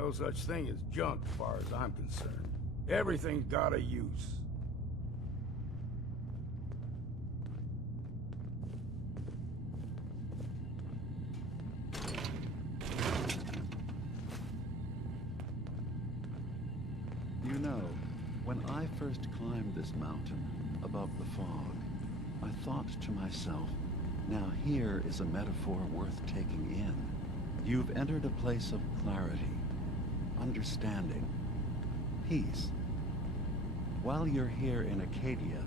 No such thing as junk as far as I'm concerned. Everything's got a use. You know, when I first climbed this mountain above the fog, I thought to myself, now here is a metaphor worth taking in. You've entered a place of clarity, understanding, peace. While you're here in Acadia,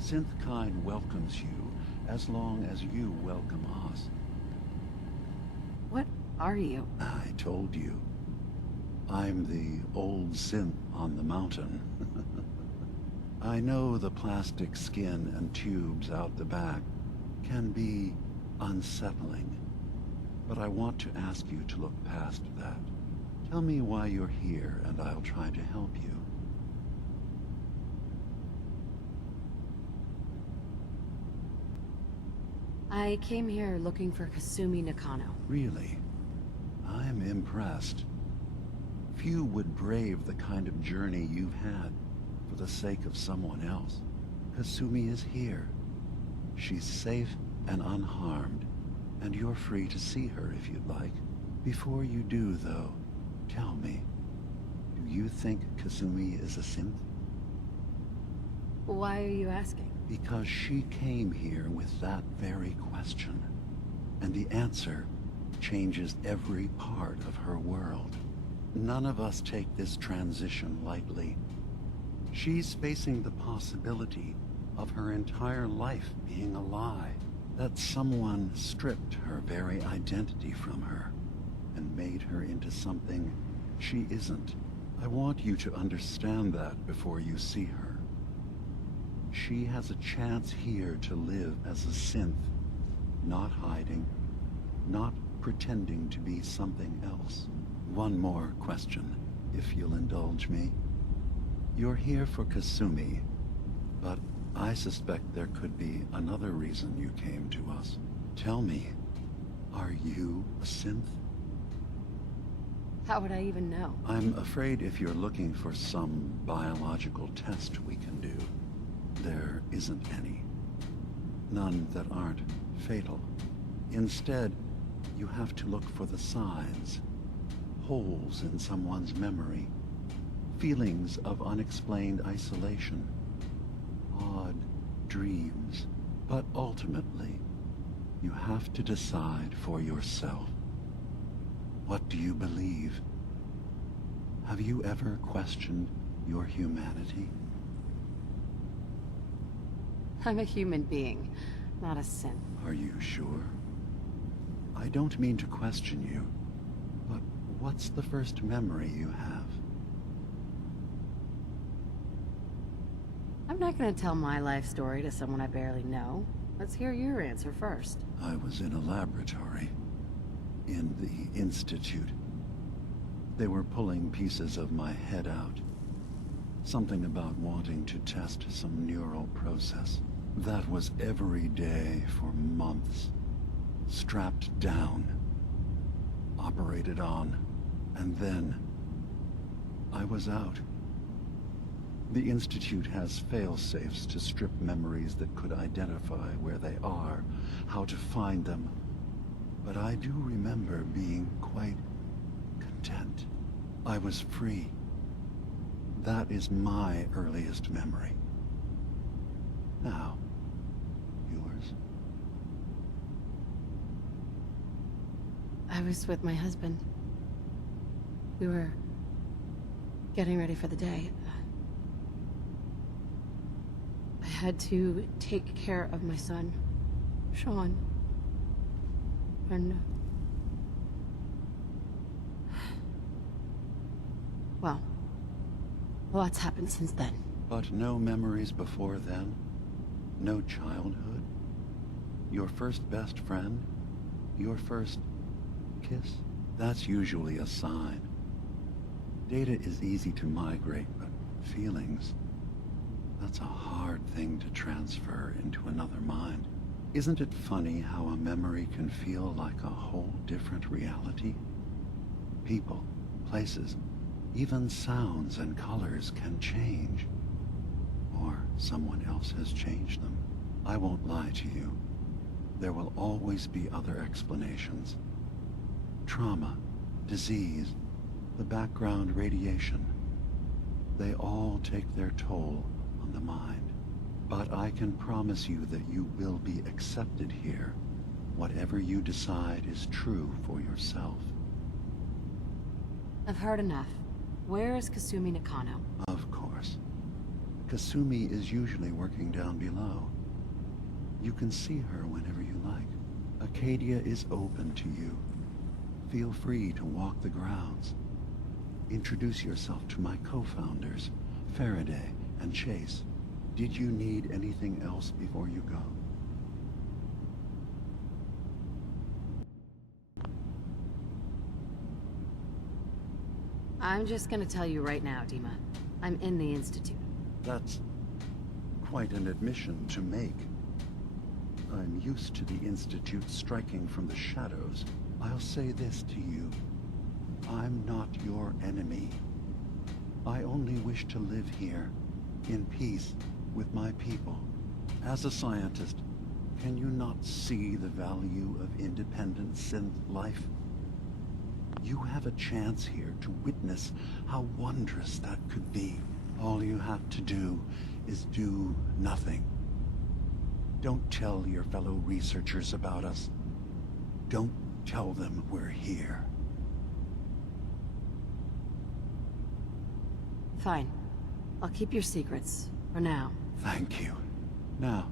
Synthkind welcomes you as long as you welcome us. What are you? I told you. I'm the old synth on the mountain. I know the plastic skin and tubes out the back can be unsettling, but I want to ask you to look past that. Tell me why you're here, and I'll try to help you. I came here looking for Kasumi Nakano. Really? I'm impressed. Few would brave the kind of journey you've had for the sake of someone else. Kasumi is here. She's safe and unharmed, and you're free to see her if you'd like. Before you do, though, tell me, do you think Kasumi is a synth? Why are you asking? Because she came here with that very question, and the answer changes every part of her world. None of us take this transition lightly. She's facing the possibility of her entire life being a lie, that someone stripped her very identity from her and made her into something she isn't. I want you to understand that before you see her. She has a chance here to live as a synth, not hiding, not pretending to be something else. One more question, if you'll indulge me. You're here for Kasumi, but I suspect there could be another reason you came to us. Tell me, are you a synth? How would I even know? I'm afraid if you're looking for some biological test we can do, there isn't any. None that aren't fatal. Instead, you have to look for the signs, holes in someone's memory, feelings of unexplained isolation, odd dreams. But ultimately, you have to decide for yourself. What do you believe? Have you ever questioned your humanity? I'm a human being, not a synth. Are you sure? I don't mean to question you, but what's the first memory you have? I'm not gonna tell my life story to someone I barely know. Let's hear your answer first. I was in a laboratory, in the Institute. They were pulling pieces of my head out. Something about wanting to test some neural process. That was every day for months. Strapped down, operated on, and then I was out. The Institute has fail-safes to strip memories that could identify where they are, how to find them. But I do remember being quite content. I was free. That is my earliest memory. Now, yours? I was with my husband. We were getting ready for the day. I had to take care of my son, Sean. And... well, a lot's happened since then. But no memories before then? No childhood? Your first best friend? Your first kiss? That's usually a sign. Data is easy to migrate, but feelings, that's a hard thing to transfer into another mind. Isn't it funny how a memory can feel like a whole different reality? People, places, even sounds and colors can change. Or someone else has changed them. I won't lie to you. There will always be other explanations. Trauma, disease, the background radiation. They all take their toll on the mind. But I can promise you that you will be accepted here. Whatever you decide is true for yourself. I've heard enough. Where is Kasumi Nakano? Of course. Kasumi is usually working down below. You can see her whenever you like. Acadia is open to you. Feel free to walk the grounds. Introduce yourself to my co-founders, Faraday and Chase. Did you need anything else before you go? I'm just gonna tell you right now, Dima. I'm in the Institute. That's quite an admission to make. I'm used to the Institute striking from the shadows. I'll say this to you. I'm not your enemy. I only wish to live here, in peace, with my people. As a scientist, can you not see the value of independent synth life? You have a chance here to witness how wondrous that could be. All you have to do is do nothing. Don't tell your fellow researchers about us. Don't tell them we're here. Fine. I'll keep your secrets, for now. Thank you. Now,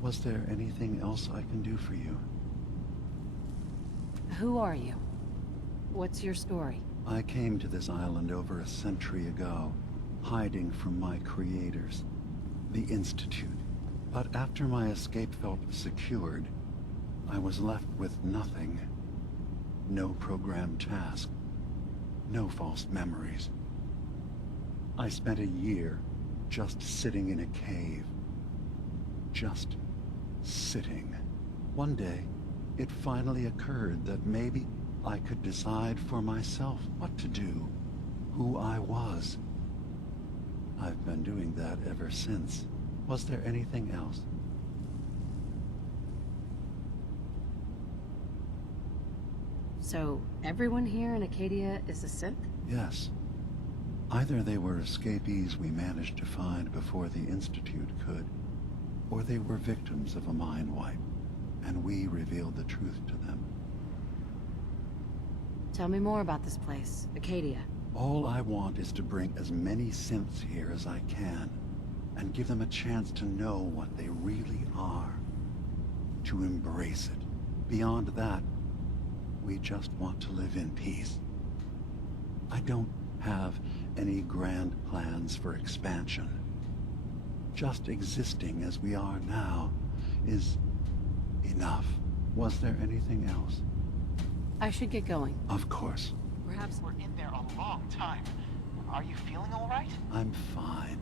was there anything else I can do for you? Who are you? What's your story? I came to this island over a century ago, hiding from my creators, the Institute. But after my escape felt secured, I was left with nothing. No programmed task. No false memories. I spent a year just sitting in a cave. Just sitting. One day, it finally occurred that maybe I could decide for myself what to do, who I was. I've been doing that ever since. Was there anything else? So, everyone here in Acadia is a synth? Yes. Either they were escapees we managed to find before the Institute could, or they were victims of a mind wipe, and we revealed the truth to them. Tell me more about this place, Acadia. All I want is to bring as many synths here as I can, and give them a chance to know what they really are. To embrace it. Beyond that, we just want to live in peace. I don't have any grand plans for expansion. Just existing as we are now is enough. Was there anything else? I should get going. Of course. Perhaps we're in there a long time. Are you feeling all right? I'm fine.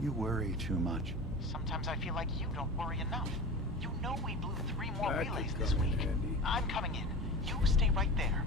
You worry too much. Sometimes I feel like you don't worry enough. You know we blew 3 more Back relays you this come, week. Andy. I'm coming in. You stay right there.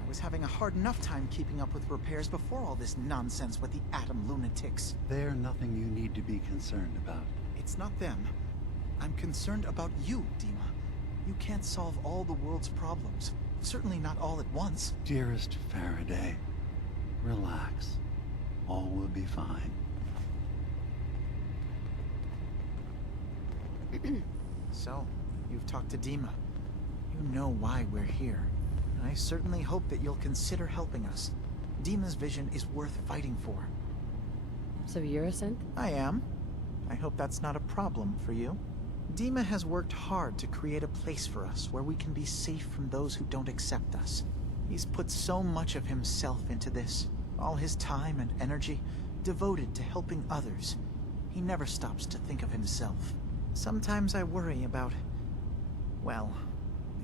I was having a hard enough time keeping up with repairs before all this nonsense with the atom lunatics. They're nothing you need to be concerned about. It's not them. I'm concerned about you, Dima. You can't solve all the world's problems. Certainly not all at once. Dearest Faraday, relax. All will be fine. So, you've talked to Dima. You know why we're here. I certainly hope that you'll consider helping us. Dima's vision is worth fighting for. So you're a synth? I am. I hope that's not a problem for you. Dima has worked hard to create a place for us where we can be safe from those who don't accept us. He's put so much of himself into this, all his time and energy devoted to helping others. He never stops to think of himself. Sometimes I worry about, well,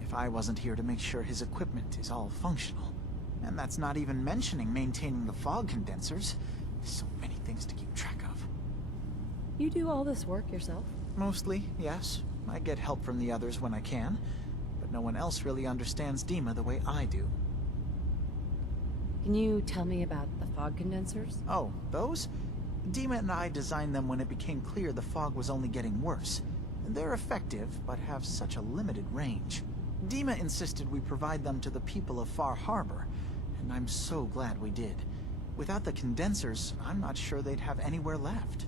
if I wasn't here to make sure his equipment is all functional. And that's not even mentioning maintaining the fog condensers. So many things to keep track of. You do all this work yourself? Mostly, yes. I get help from the others when I can, but no one else really understands Dima the way I do. Can you tell me about the fog condensers? Oh, those? Dima and I designed them when it became clear the fog was only getting worse. They're effective, but have such a limited range. Dima insisted we provide them to the people of Far Harbor, and I'm so glad we did. Without the condensers, I'm not sure they'd have anywhere left.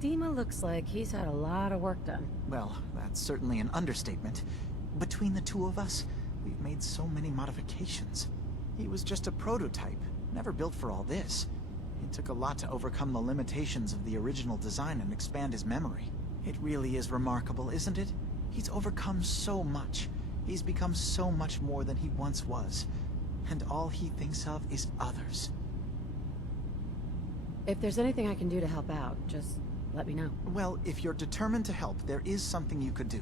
Dima looks like he's had a lot of work done. Well, that's certainly an understatement. Between the two of us, we've made so many modifications. He was just a prototype, never built for all this. It took a lot to overcome the limitations of the original design and expand his memory. It really is remarkable, isn't it? He's overcome so much. He's become so much more than he once was. And all he thinks of is others. If there's anything I can do to help out, just let me know. Well, if you're determined to help, there is something you could do.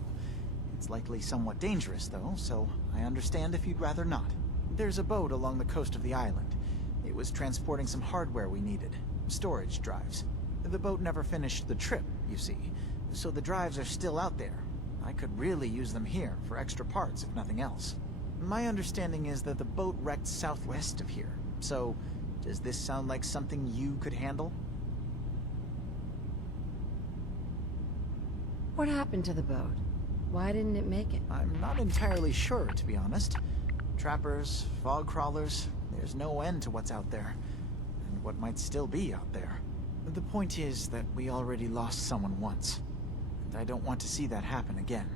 It's likely somewhat dangerous, though, so I understand if you'd rather not. There's a boat along the coast of the island. It was transporting some hardware we needed. Storage drives. The boat never finished the trip, you see, so the drives are still out there. I could really use them here for extra parts, if nothing else. My understanding is that the boat wrecked southwest of here, so does this sound like something you could handle? What happened to the boat? Why didn't it make it? I'm not entirely sure, to be honest. Trappers, fog crawlers, there's no end to what's out there, and what might still be out there. The point is that we already lost someone once, and I don't want to see that happen again.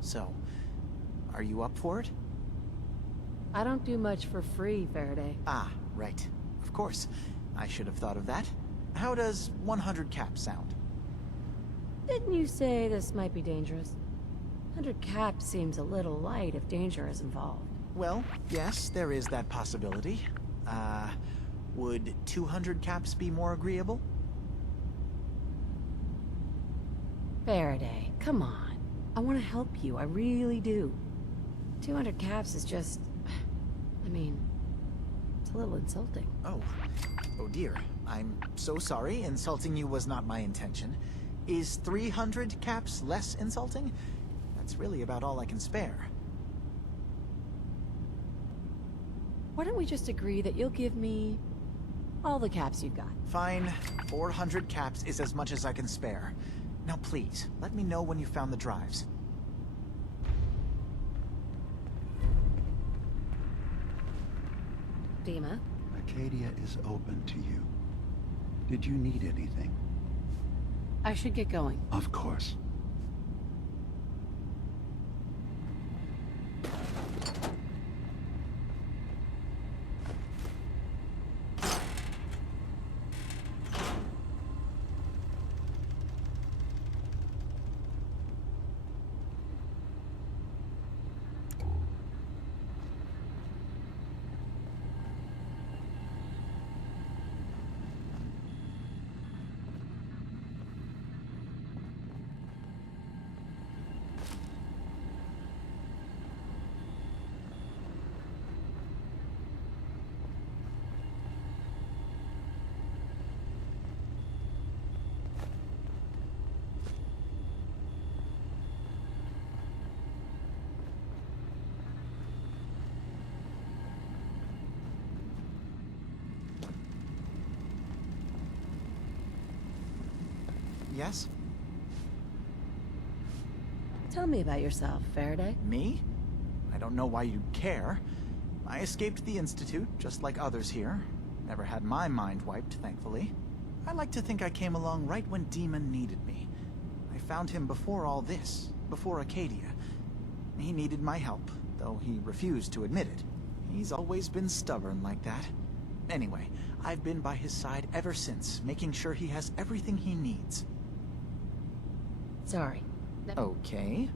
So, are you up for it? I don't do much for free, Faraday. Ah, right. Of course. I should have thought of that. How does 100 caps sound? Didn't you say this might be dangerous? 100 caps seems a little light if danger is involved. Well, yes, there is that possibility. Would 200 caps be more agreeable? Faraday, come on. I want to help you, I really do. 200 caps is just... I mean, it's a little insulting. Oh dear. I'm so sorry. Insulting you was not my intention. Is 300 caps less insulting? That's really about all I can spare. Why don't we just agree that you'll give me all the caps you've got? Fine. 400 caps is as much as I can spare. Now please, let me know when you found the drives. Dima? Acadia is open to you. Did you need anything? I should get going. Of course. Yes? Tell me about yourself, Faraday. Me? I don't know why you'd care. I escaped the Institute, just like others here. Never had my mind wiped, thankfully. I like to think I came along right when Demon needed me. I found him before all this, before Acadia. He needed my help, though he refused to admit it. He's always been stubborn like that. Anyway, I've been by his side ever since, making sure he has everything he needs. Sorry. Okay.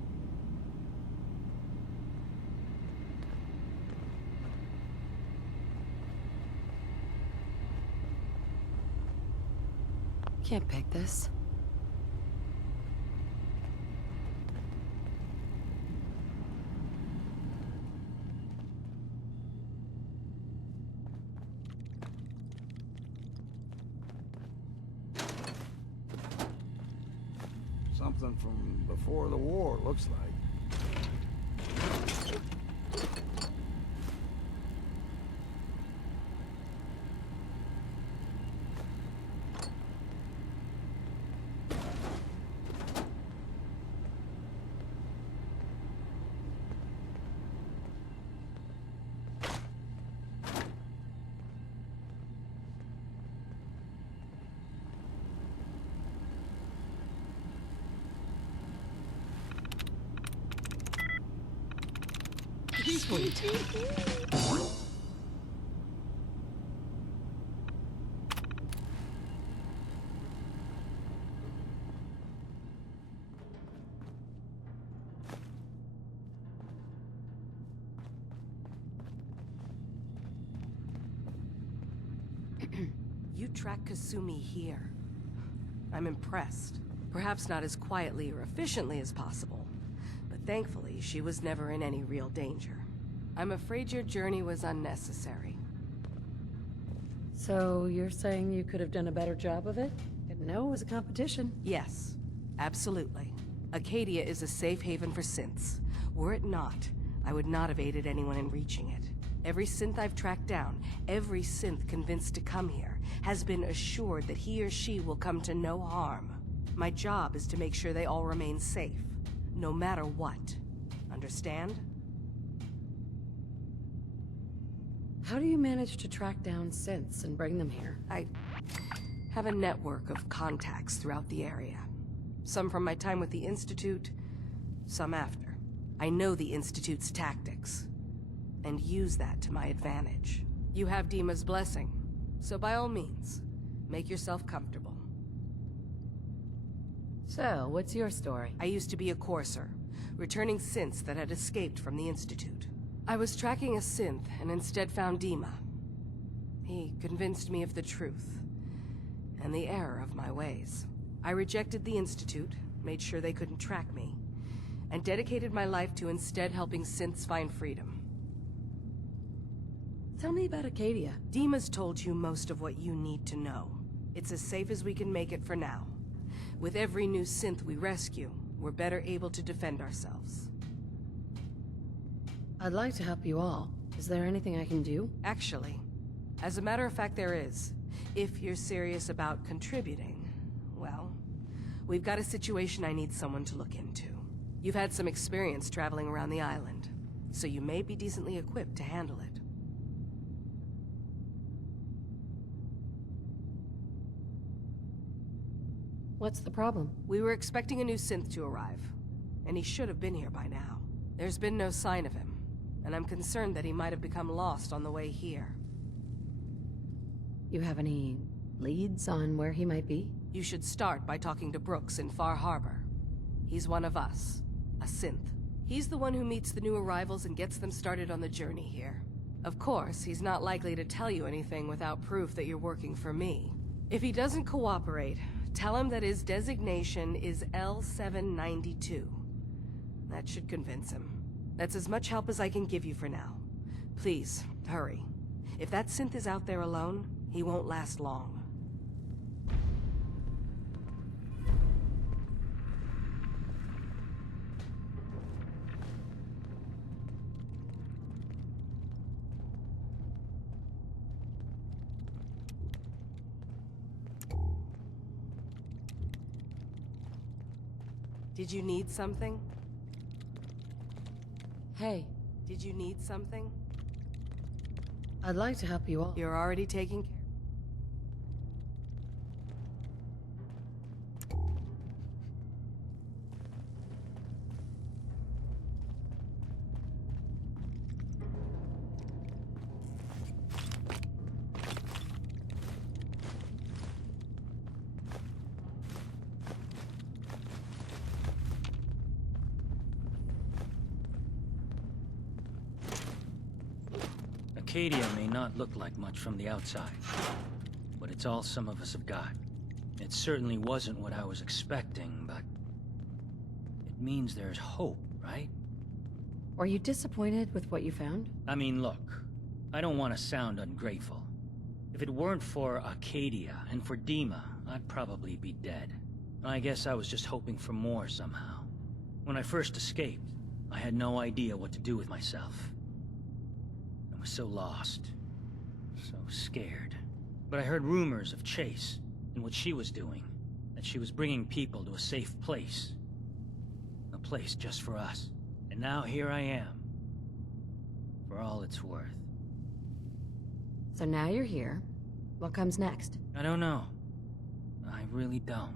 Can't pick this. Something from before the war, looks like. Sweet. You track Kasumi here. I'm impressed. Perhaps not as quietly or efficiently as possible, but thankfully she was never in any real danger. I'm afraid your journey was unnecessary. So you're saying you could have done a better job of it? Didn't know it was a competition. Yes, absolutely. Acadia is a safe haven for synths. Were it not, I would not have aided anyone in reaching it. Every synth I've tracked down, every synth convinced to come here, has been assured that he or she will come to no harm. My job is to make sure they all remain safe, no matter what. Understand? How do you manage to track down synths and bring them here? I have a network of contacts throughout the area. Some from my time with the Institute, some after. I know the Institute's tactics, and use that to my advantage. You have Dima's blessing, so by all means, make yourself comfortable. So, what's your story? I used to be a courser, returning synths that had escaped from the Institute. I was tracking a synth and instead found Dima. He convinced me of the truth and the error of my ways. I rejected the Institute, made sure they couldn't track me, and dedicated my life to instead helping synths find freedom. Tell me about Acadia. Dima's told you most of what you need to know. It's as safe as we can make it for now. With every new synth we rescue, we're better able to defend ourselves. I'd like to help you all. Is there anything I can do? Actually, as a matter of fact, there is. If you're serious about contributing, well, we've got a situation I need someone to look into. You've had some experience traveling around the island, so you may be decently equipped to handle it. What's the problem? We were expecting a new synth to arrive, and he should have been here by now. There's been no sign of him, and I'm concerned that he might have become lost on the way here. You have any leads on where he might be? You should start by talking to Brooks in Far Harbor. He's one of us, a synth. He's the one who meets the new arrivals and gets them started on the journey here. Of course, he's not likely to tell you anything without proof that you're working for me. If he doesn't cooperate, tell him that his designation is L792. That should convince him. That's as much help as I can give you for now. Please, hurry. If that synth is out there alone, he won't last long. Did you need something? Hey, Did you need something? I'd like to help you all. You're already taking care. Acadia may not look like much from the outside, but it's all some of us have got. It certainly wasn't what I was expecting, but it means there's hope, right? Are you disappointed with what you found? I mean, look, I don't want to sound ungrateful. If it weren't for Acadia and for Dima, I'd probably be dead. I guess I was just hoping for more somehow. When I first escaped, I had no idea what to do with myself. I was so lost, so scared. But I heard rumors of Chase and what she was doing, that she was bringing people to a safe place. A place just for us. And now here I am, for all it's worth. So now you're here. What comes next? I don't know. I really don't.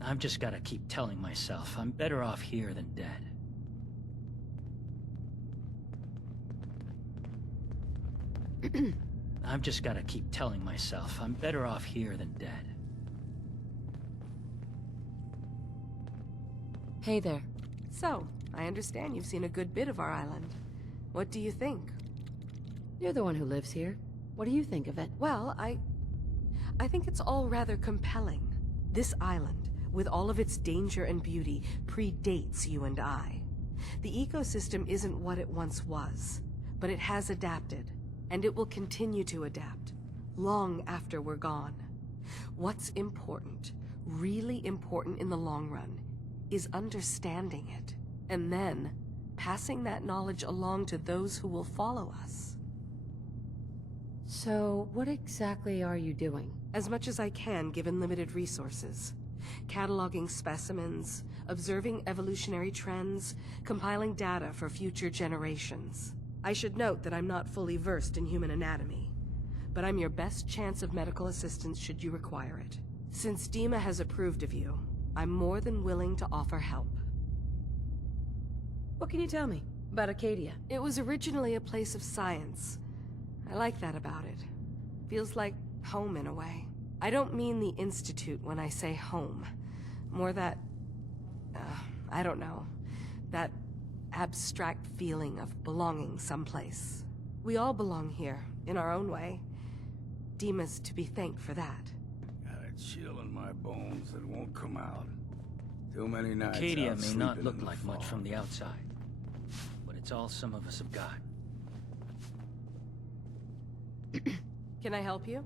I've just gotta keep telling myself I'm better off here than dead. I've just gotta keep telling myself I'm better off here than dead. Hey there. So, I understand you've seen a good bit of our island. What do you think? You're the one who lives here. What do you think of it? Well, I think it's all rather compelling. This island, with all of its danger and beauty, predates you and I. The ecosystem isn't what it once was, but it has adapted, and it will continue to adapt, long after we're gone. What's important, really important in the long run, is understanding it, and then passing that knowledge along to those who will follow us. So, what exactly are you doing? As much as I can, given limited resources. Cataloging specimens, observing evolutionary trends, compiling data for future generations. I should note that I'm not fully versed in human anatomy, but I'm your best chance of medical assistance should you require it. Since Dima has approved of you, I'm more than willing to offer help. What can you tell me about Acadia? It was originally a place of science. I like that about it. Feels like home in a way. I don't mean the Institute when I say home. More that, I don't know, that abstract feeling of belonging someplace. We all belong here, in our own way. Dima's to be thanked for that. Got a chill in my bones that won't come out. Too many nights Acadia out may not sleeping look in the like much fog. from the outside, but it's all some of us have got. Can I help you?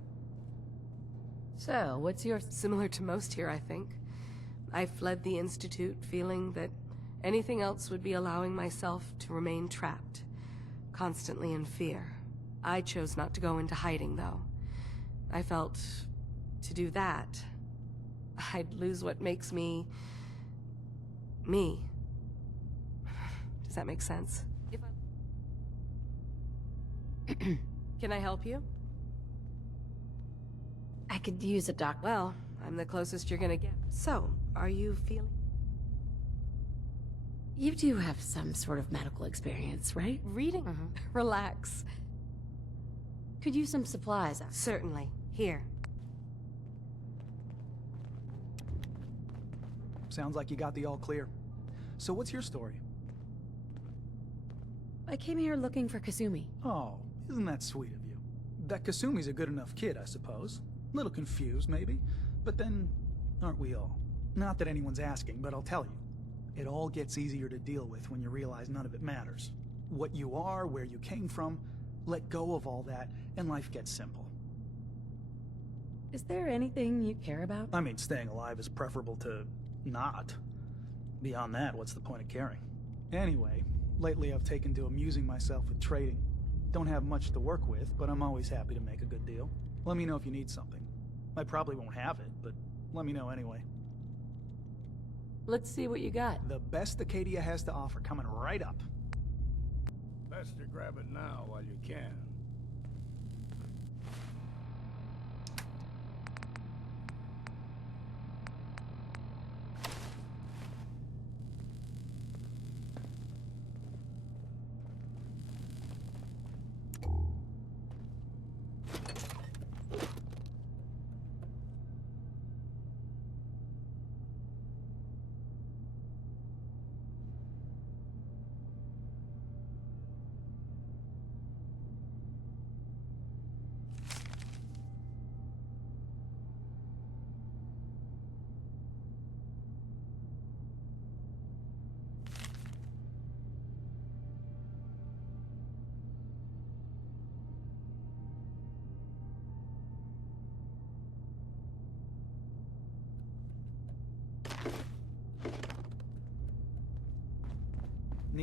So, what's your... Similar to most here, I think. I fled the Institute feeling that anything else would be allowing myself to remain trapped, constantly in fear. I chose not to go into hiding, though. I felt to do that, I'd lose what makes me... me. Does that make sense? If I... Can I help you? I could use a doc... Well, I'm the closest you're gonna get. So, are you feeling... You do have some sort of medical experience, right? Reading? Relax. Could use some supplies. Certainly. Here. Sounds like you got the all clear. So what's your story? I came here looking for Kasumi. Oh, isn't that sweet of you? That Kasumi's a good enough kid, I suppose. Little confused, maybe. But then, aren't we all? Not that anyone's asking, but I'll tell you. It all gets easier to deal with when you realize none of it matters. What you are, where you came from, let go of all that, and life gets simple. Is there anything you care about? I mean, staying alive is preferable to not. Beyond that, what's the point of caring? Anyway, lately I've taken to amusing myself with trading. Don't have much to work with, but I'm always happy to make a good deal. Let me know if you need something. I probably won't have it, but let me know anyway. Let's see what you got. The best Acadia has to offer coming right up. Best to grab it now while you can.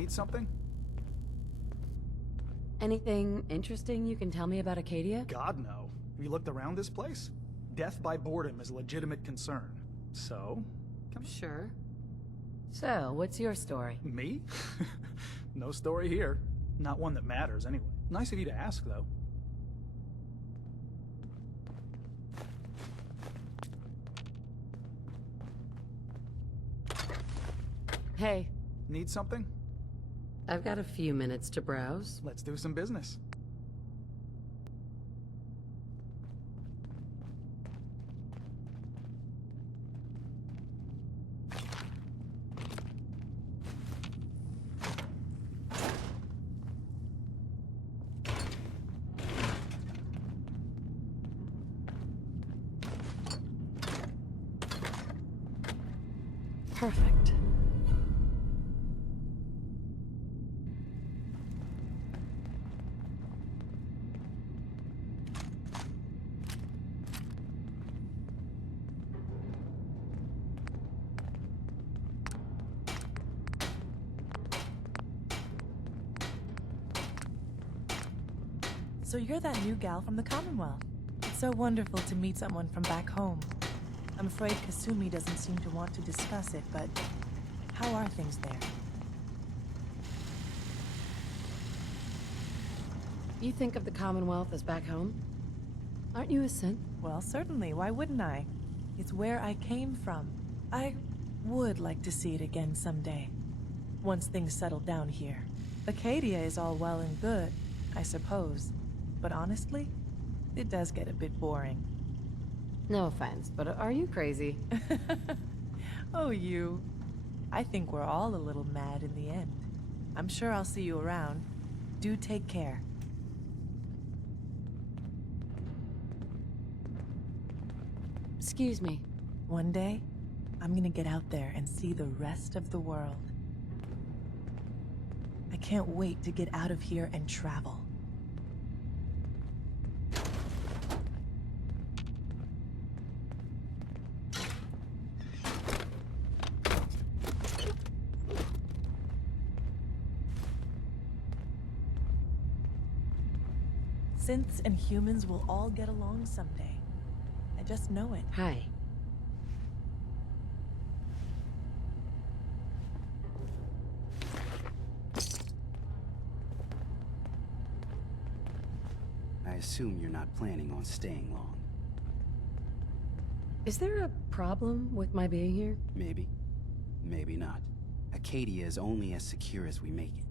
Need something? Anything interesting you can tell me about Acadia? God, no. Have you looked around this place? Death by boredom is a legitimate concern. So, Sure. So, what's your story? me? No story here. Not one that matters, anyway. Nice of you to ask, though. Hey, Need something? I've got a few minutes to browse. Let's do some business. Perfect. So you're that new gal from the Commonwealth. It's so wonderful to meet someone from back home. I'm afraid Kasumi doesn't seem to want to discuss it, but how are things there? You think of the Commonwealth as back home? Aren't you a synth? Well, certainly. Why wouldn't I? It's where I came from. I would like to see it again someday, once things settle down here. Acadia is all well and good, I suppose. But honestly, it does get a bit boring. No offense, but are you crazy? Oh, you. I think we're all a little mad in the end. I'm sure I'll see you around. Do take care. Excuse me. One day, I'm gonna get out there and see the rest of the world. I can't wait to get out of here and travel. Synths and humans will all get along someday. I just know it. Hi. I assume you're not planning on staying long. Is there a problem with my being here? Maybe. Maybe not. Acadia is only as secure as we make it.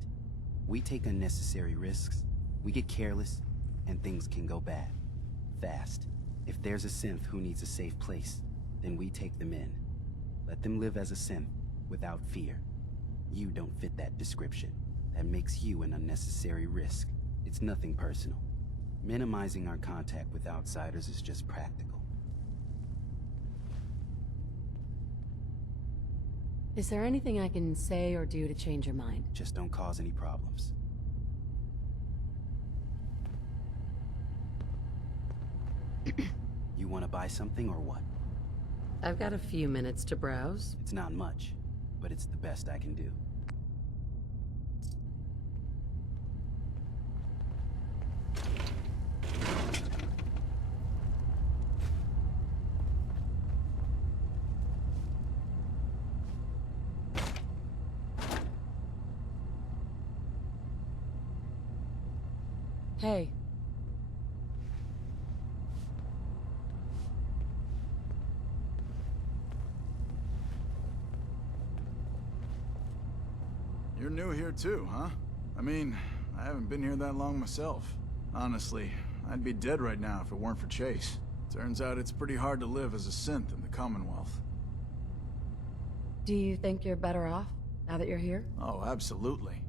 We take unnecessary risks, we get careless, and things can go bad. Fast. If there's a synth who needs a safe place, then we take them in. Let them live as a synth, without fear. You don't fit that description. That makes you an unnecessary risk. It's nothing personal. Minimizing our contact with outsiders is just practical. Is there anything I can say or do to change your mind? Just don't cause any problems. You want to buy something or what? I've got a few minutes to browse. It's not much, but it's the best I can do. Hey. You're new here too, huh? I mean, I haven't been here that long myself. Honestly, I'd be dead right now if it weren't for Chase. Turns out it's pretty hard to live as a synth in the Commonwealth. Do you think you're better off now that you're here? Oh, absolutely.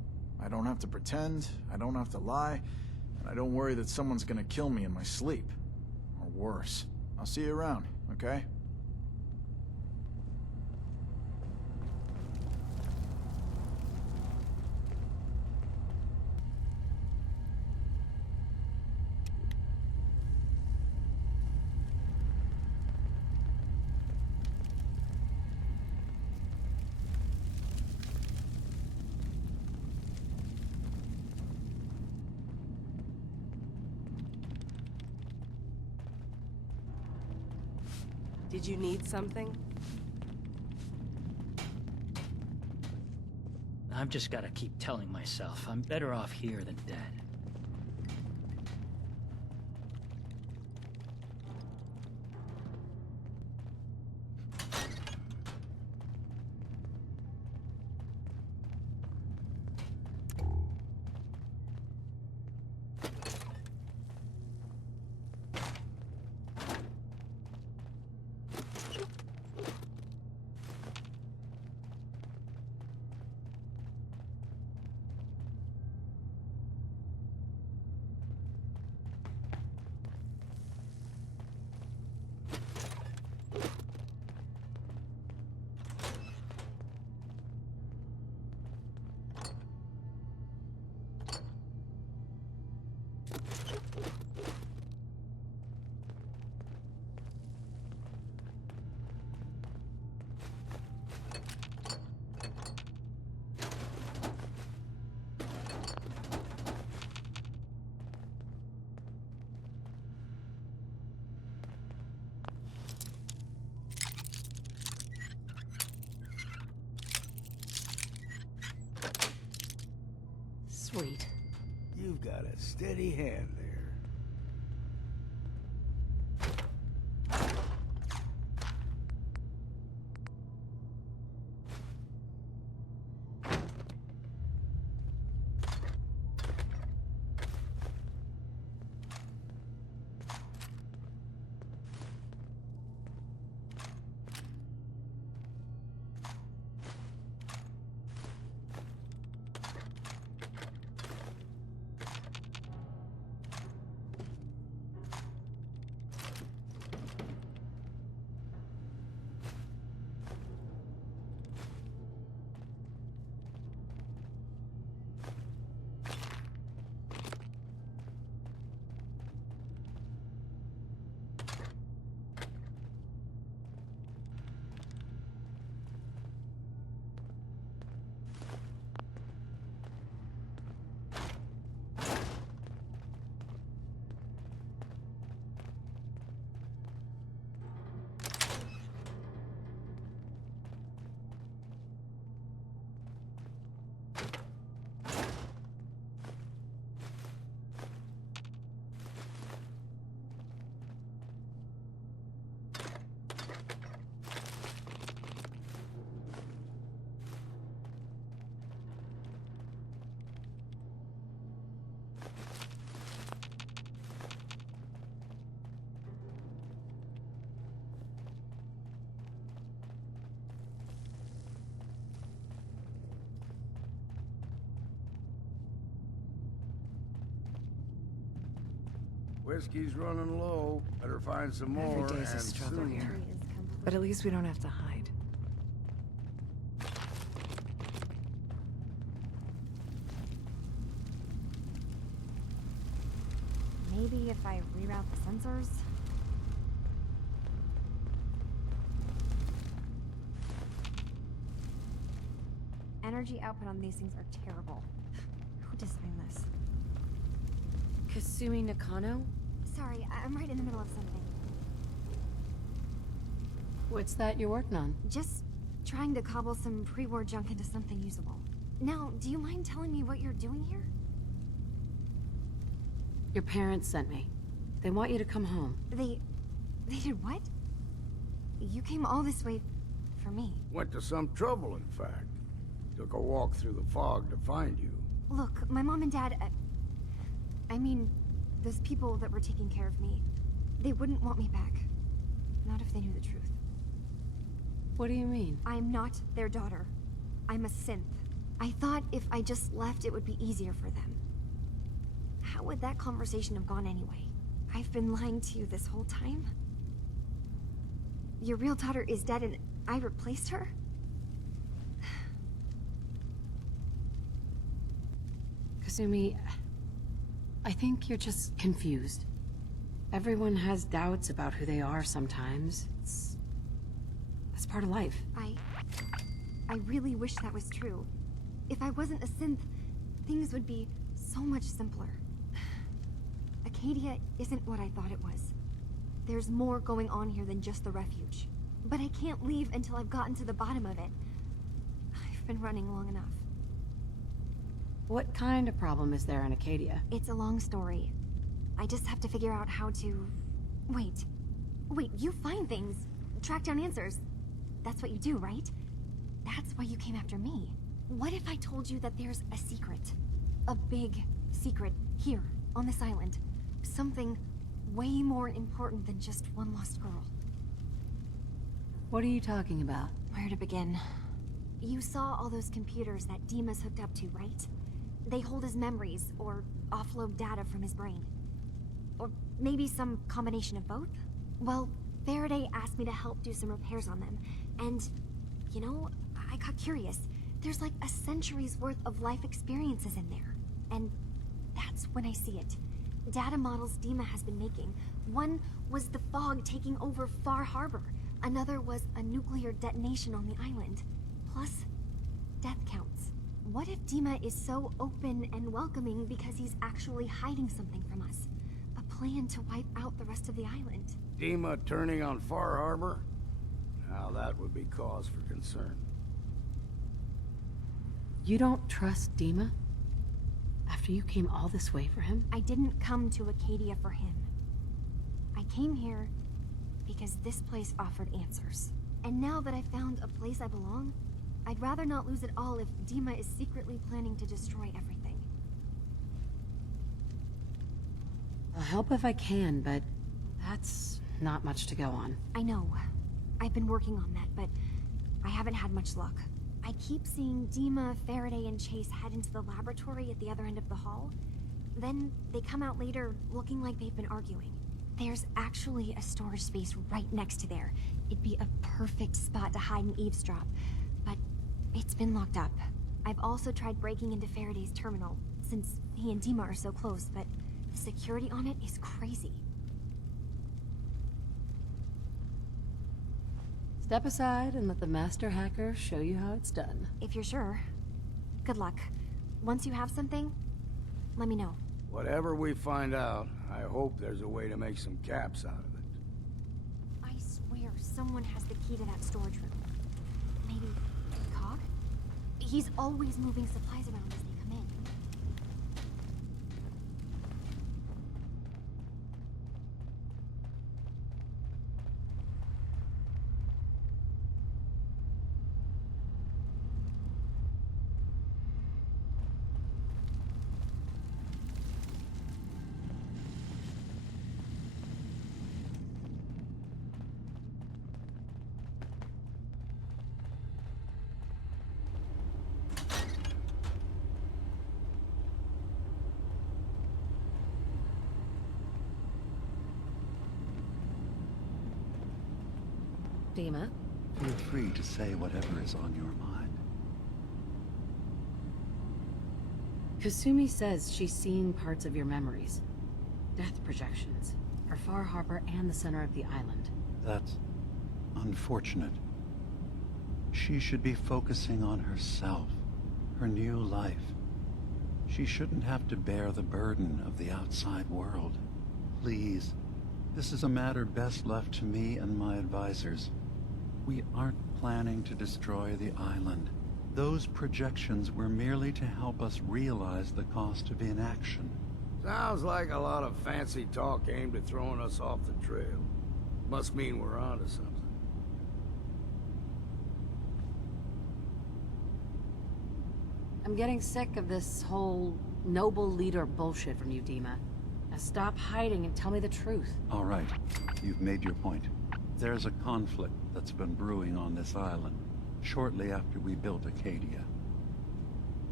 I don't have to pretend, I don't have to lie, and I don't worry that someone's gonna kill me in my sleep. Or worse. I'll see you around, okay? Did you need something? I've just gotta keep telling myself I'm better off here than dead. Sweet. You've got a steady hand there. Whiskey's running low. Better find some more. Every day's a and struggle soon. here. But at least we don't have to hide. Maybe if I reroute the sensors? Energy output on these things are terrible. Who designed this? Kasumi Nakano? Sorry, I'm right in the middle of something. What's that you're working on? Just trying to cobble some pre-war junk into something usable. Now, do you mind telling me what you're doing here? Your parents sent me. They want you to come home. They did what? You came all this way for me. Went to some trouble, in fact. Took a walk through the fog to find you. Look, my mom and dad, I mean, those people that were taking care of me, they wouldn't want me back. Not if they knew the truth. What do you mean? I'm not their daughter. I'm a synth. I thought if I just left, it would be easier for them. How would that conversation have gone anyway? I've been lying to you this whole time? Your real daughter is dead and I replaced her? Kasumi, I think you're just confused. Everyone has doubts about who they are sometimes. That's part of life. I really wish that was true. If I wasn't a synth, things would be so much simpler. Acadia isn't what I thought it was. There's more going on here than just the refuge. But I can't leave until I've gotten to the bottom of it. I've been running long enough. What kind of problem is there in Acadia? It's a long story. I just have to figure out how to... Wait, you find things, track down answers. That's what you do, right? That's why you came after me. What if I told you that there's a secret? A big secret here, on this island. Something way more important than just one lost girl. What are you talking about? Where to begin? You saw all those computers that Dima's hooked up to, right? They hold his memories, or offload data from his brain. Or maybe some combination of both? Well, Faraday asked me to help do some repairs on them, and, you know, I got curious. There's like a century's worth of life experiences in there. And that's when I see it. Data models Dima has been making. One was the fog taking over Far Harbor. Another was a nuclear detonation on the island. Plus, death counts. What if Dima is so open and welcoming because he's actually hiding something from us? A plan to wipe out the rest of the island. Dima turning on Far Harbor? Now that would be cause for concern. You don't trust Dima? After you came all this way for him? I didn't come to Acadia for him. I came here because this place offered answers. And now that I found a place I belong, I'd rather not lose it all if Dima is secretly planning to destroy everything. I'll help if I can, but that's not much to go on. I know. I've been working on that, but I haven't had much luck. I keep seeing Dima, Faraday, and Chase head into the laboratory at the other end of the hall. Then they come out later looking like they've been arguing. There's actually a storage space right next to there. It'd be a perfect spot to hide and eavesdrop, but it's been locked up. I've also tried breaking into Faraday's terminal, since he and Dima are so close, but the security on it is crazy. Step aside and let the master hacker show you how it's done. If you're sure. Good luck. Once you have something, let me know. Whatever we find out, I hope there's a way to make some caps out of it. I swear someone has the key to that storage room. Maybe Cog? He's always moving supplies around as they come in. Dima? Feel free to say whatever is on your mind. Kasumi says she's seen parts of your memories. Death projections. For Far Harbor and the center of the island. That's unfortunate. She should be focusing on herself, her new life. She shouldn't have to bear the burden of the outside world. Please, this is a matter best left to me and my advisors. We aren't planning to destroy the island. Those projections were merely to help us realize the cost of inaction. Sounds like a lot of fancy talk aimed at throwing us off the trail. Must mean we're onto something. I'm getting sick of this whole noble leader bullshit from you, Dima. Now stop hiding and tell me the truth. All right, you've made your point. There's a conflict that's been brewing on this island, shortly after we built Acadia.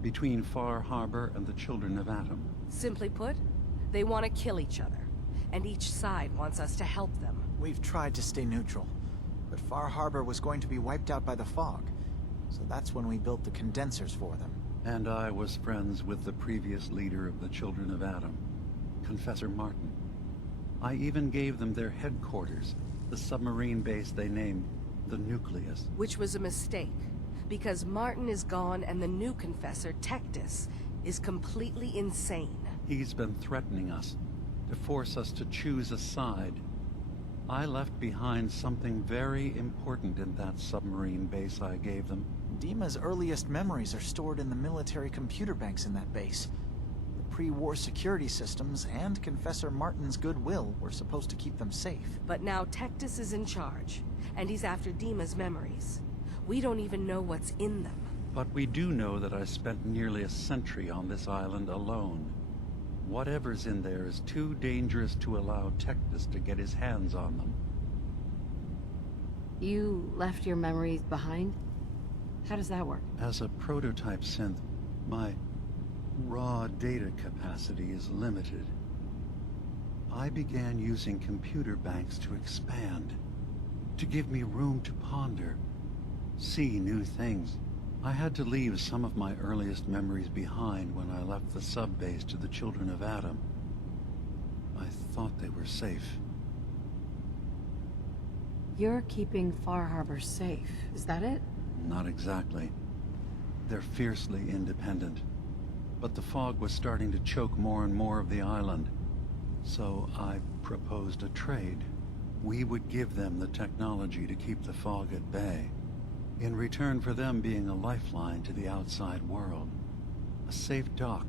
Between Far Harbor and the Children of Atom. Simply put, they want to kill each other, and each side wants us to help them. We've tried to stay neutral, but Far Harbor was going to be wiped out by the fog, so that's when we built the condensers for them. And I was friends with the previous leader of the Children of Atom, Confessor Martin. I even gave them their headquarters, the submarine base they named the Nucleus. Which was a mistake, because Martin is gone and the new Confessor, Tectus, is completely insane. He's been threatening us, to force us to choose a side. I left behind something very important in that submarine base I gave them. Dima's earliest memories are stored in the military computer banks in that base. The pre-war security systems and Confessor Martin's goodwill were supposed to keep them safe. But now Tectus is in charge, and he's after Dima's memories. We don't even know what's in them. But we do know that I spent nearly a century on this island alone. Whatever's in there is too dangerous to allow Tectus to get his hands on them. You left your memories behind? How does that work? As a prototype synth, my raw data capacity is limited. I began using computer banks to expand, to give me room to ponder, see new things. I had to leave some of my earliest memories behind when I left the sub-base to the Children of Adam. I thought they were safe. You're keeping Far Harbor safe, is that it? Not exactly. They're fiercely independent. But the fog was starting to choke more and more of the island. So I proposed a trade. We would give them the technology to keep the fog at bay, in return for them being a lifeline to the outside world. A safe dock,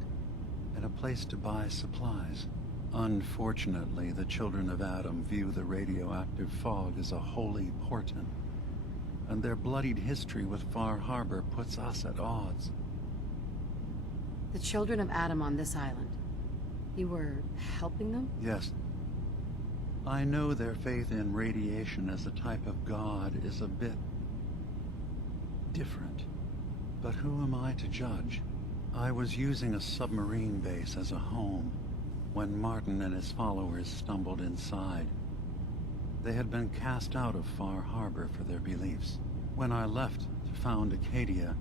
and a place to buy supplies. Unfortunately, the Children of Adam view the radioactive fog as a holy portent, and their bloodied history with Far Harbor puts us at odds. The Children of Adam on this island. You were helping them? Yes. I know their faith in radiation as a type of god is a bit different. But who am I to judge? I was using a submarine base as a home when Martin and his followers stumbled inside. They had been cast out of Far Harbor for their beliefs. When I left to found Acadia,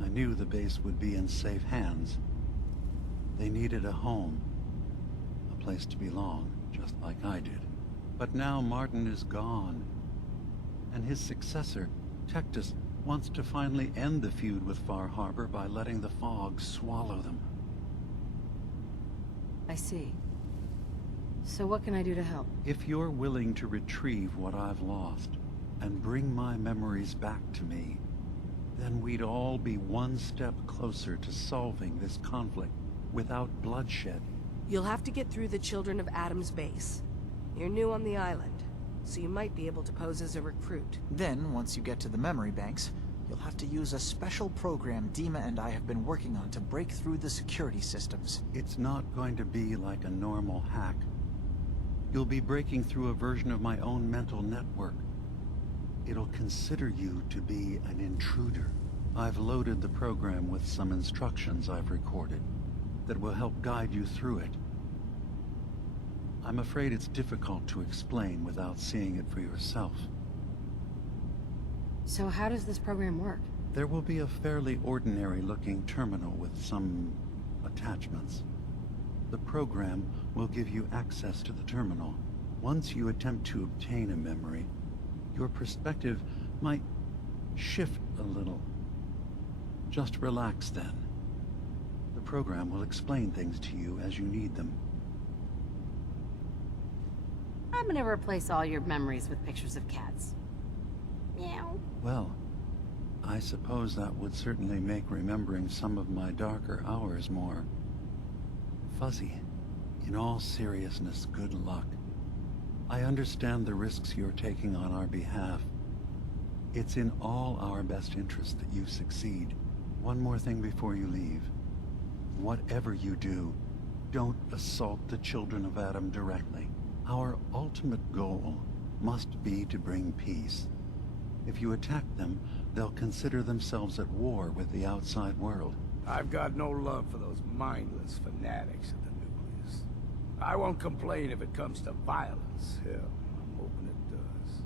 I knew the base would be in safe hands. They needed a home, a place to belong, just like I did. But now Martin is gone, and his successor, Tectus, wants to finally end the feud with Far Harbor by letting the fog swallow them. I see. So what can I do to help? If you're willing to retrieve what I've lost, and bring my memories back to me, then we'd all be one step closer to solving this conflict without bloodshed. You'll have to get through the Children of Adam's base. You're new on the island, so you might be able to pose as a recruit. Then, once you get to the memory banks, you'll have to use a special program Dima and I have been working on to break through the security systems. It's not going to be like a normal hack. You'll be breaking through a version of my own mental network. It'll consider you to be an intruder. I've loaded the program with some instructions I've recorded that will help guide you through it. I'm afraid it's difficult to explain without seeing it for yourself. So how does this program work? There will be a fairly ordinary-looking terminal with some attachments. The program will give you access to the terminal. Once you attempt to obtain a memory, your perspective might shift a little. Just relax then. The program will explain things to you as you need them. I'm gonna replace all your memories with pictures of cats. Meow. Well, I suppose that would certainly make remembering some of my darker hours more fuzzy. In all seriousness, good luck. I understand the risks you're taking on our behalf. It's in all our best interest that you succeed. One more thing before you leave. Whatever you do, don't assault the Children of Adam directly. Our ultimate goal must be to bring peace. If you attack them, they'll consider themselves at war with the outside world. I've got no love for those mindless fanatics at the nucleus. I won't complain if it comes to violence. Hell, I'm hoping it does.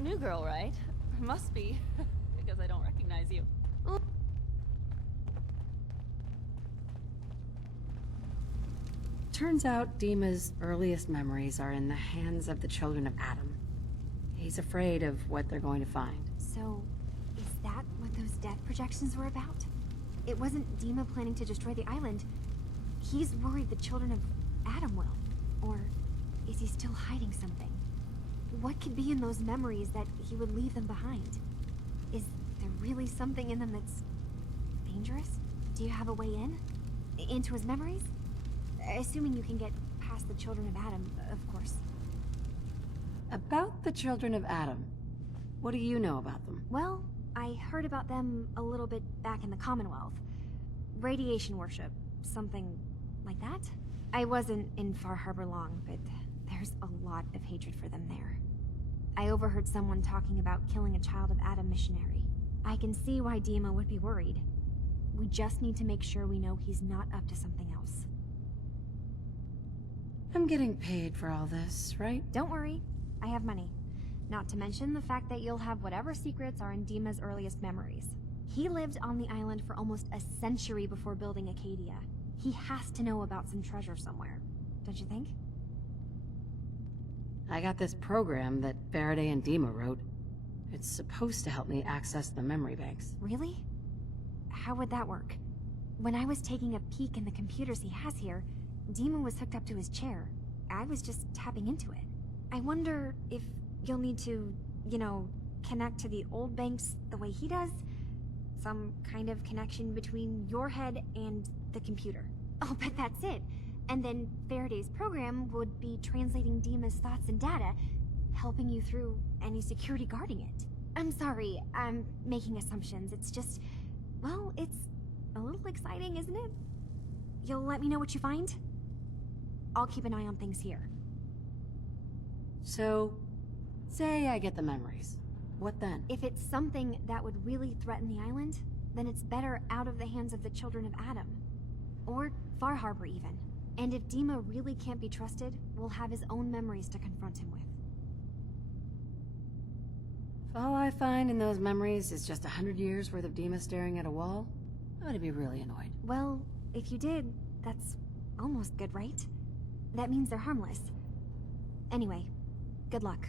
New girl, right? Must be, because I don't recognize you. Ooh. Turns out Dima's earliest memories are in the hands of the children of Adam. He's afraid of what they're going to find. So, is that what those death projections were about? It wasn't Dima planning to destroy the island. He's worried the children of Adam will. Or is he still hiding something? What could be in those memories that he would leave them behind? Is there really something in them that's dangerous? Do you have a way in? Into his memories? Assuming you can get past the children of Adam, of course. About the children of Adam, what do you know about them? Well, I heard about them a little bit back in the Commonwealth. Radiation worship, something like that? I wasn't in Far Harbor long, but there's a lot of hatred for them there. I overheard someone talking about killing a child of Adam missionary. I can see why Dima would be worried. We just need to make sure we know he's not up to something else. I'm getting paid for all this, right? Don't worry, I have money. Not to mention the fact that you'll have whatever secrets are in Dima's earliest memories. He lived on the island for almost a century before building Acadia. He has to know about some treasure somewhere, don't you think? I got this program that Faraday and Dima wrote. It's supposed to help me access the memory banks. Really? How would that work? When I was taking a peek in the computers he has here, Dima was hooked up to his chair. I was just tapping into it. I wonder if you'll need to, connect to the old banks the way he does? Some kind of connection between your head and the computer. I'll bet that's it. And then Faraday's program would be translating Dima's thoughts and data, helping you through any security guarding it. I'm sorry, I'm making assumptions. It's just, well, it's a little exciting, isn't it? You'll let me know what you find? I'll keep an eye on things here. So, say I get the memories. What then? If it's something that would really threaten the island, then it's better out of the hands of the children of Adam. Or Far Harbor, even. And if Dima really can't be trusted, we'll have his own memories to confront him with. If all I find in those memories is just 100 years worth of Dima staring at a wall, I'm gonna be really annoyed. Well, if you did, that's almost good, right? That means they're harmless. Anyway, good luck.